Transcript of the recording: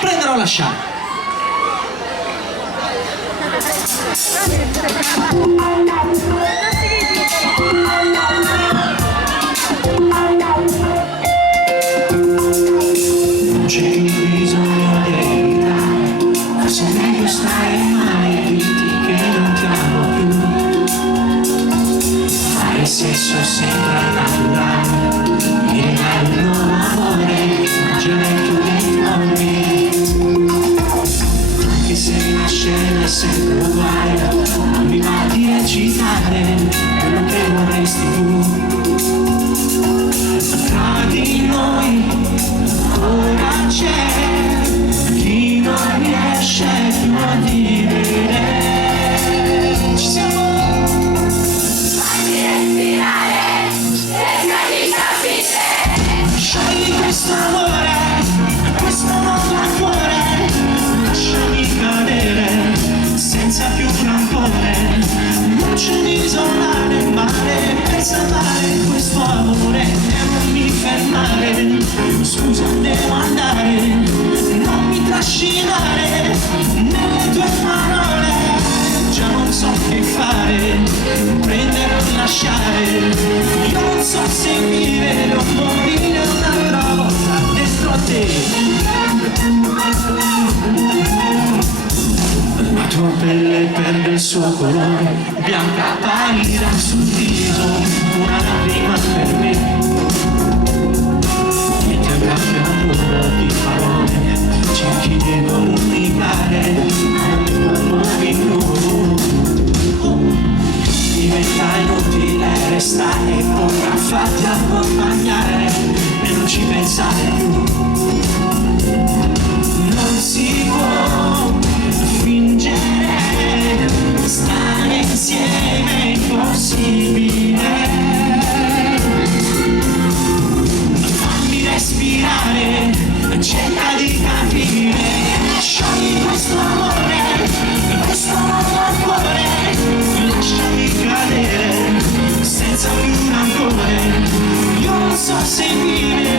Prendere o lasciare. Non c'è più bisogno di evitare, forse è meglio stare male, dirti che non ti amo più. Fare sesso sembra naturale, mi regali un nuovo amore, ma già è più dentro me. Anche se la scena è sempre uguale, non mi va di recitare quello che vorresti tu. Tra di noi ora c'è chi non riesce più a vivere. Ci siamo! Fatti respirare, cerca di capire. Sciogli questo amore, questo mondo al cuore, lasciami cadere senza più rancore. Non c'è isolare il mare per salvare questo amore e non mi fermare. Scusa, devo andare, non mi trascinare nelle tue parole. Già non so che fare, prendere o lasciare. Io non so se vivere o morire un'altra volta dentro a te. La tua pelle perde il suo colore, bianca apparirà sul viso, una lacrima per me. E ti abbraccio ancora di parole, cerchi di comunicare, non mi commuovi più. Diventa inutile restare, ora fatti accompagnare e non ci pensare più. Non si può fingere, stare insieme è impossibile. Fammi respirare, cerca di capire. Sciogli questo amore, questo mondo al cuore, lasciami cadere senza più rancore. Io non so se vivere